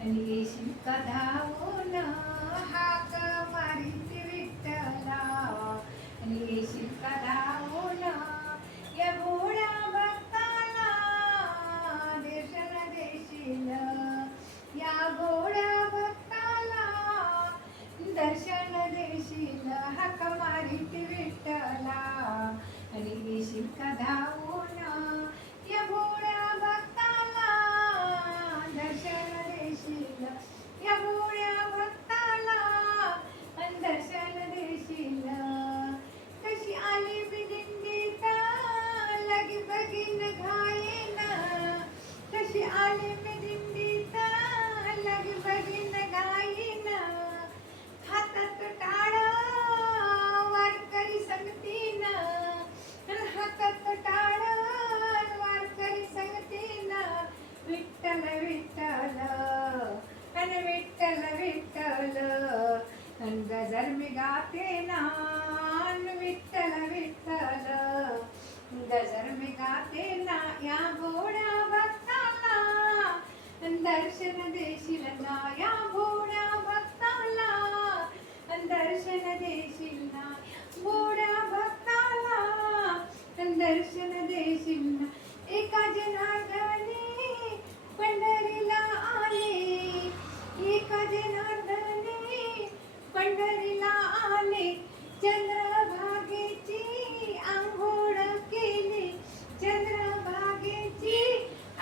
आणि येशील का धावून हाक मारीत विठ्ठला आणि येशील का धावून या भोळ्या भक्ताला दर्शन देशील या भोळ्या भक्ताला दर्शन देशील हाक मारीत विठ्ठला आणि येशील का धावून या भोळ्या भक्ताला दर्शन देशील या भोळ्या भक्ताला दर्शन देशील कशी आली बिदिंडीत लगी बघीन घाईन कशी आली बिदिंडीत लगी बघीन घाईन हातात टाळ वारकरी संगतीन हातात टाळ वारकरी संगतीन विठ्ठल विठ्ठल अन विठ्ठल विठ्ठल अन गजर मी गाते ना विठ्ठल विठ्ठल गजर मी गाते ना या भोळ्या भक्ताला दर्शन देशील ना या भोळ्या भक्ताला दर्शन देशील ना भोळ्या भक्ताला दर्शन देशील ना एका जनार्दनी पंढरीला आले एका जनार्दनी पंढरीला आले चंद्रभागेची आंघोळ केली चंद्रभागेची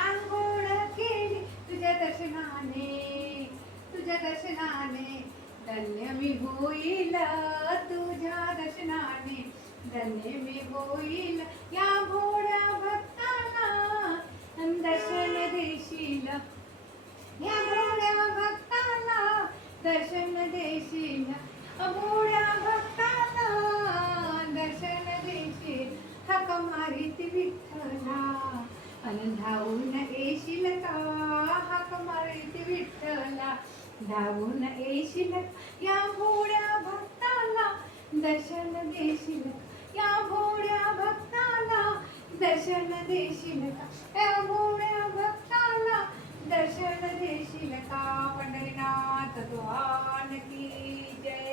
आंघोळ केली तुझ्या दर्शनाने धन्य मी होईल तुझ्या दर्शनाने धन्य मी होईल या भोळ्या भक्ताला दर्शन देशील या भोळ्या भक्ताला दर्शन देशील भोळ्या भक्ताला दर्शन देशील हाक मारीत विठ्ठला अन धावून येशील का हाक मारीत विठ्ठला धावून येशील या भोळ्या भक्ताला दर्शन देशील या भोळ्या भक्ताला दर्शन देशील का या भोळ्या भक्ताला दर्शन देशील का पंढरीनाथ तुहान की जय.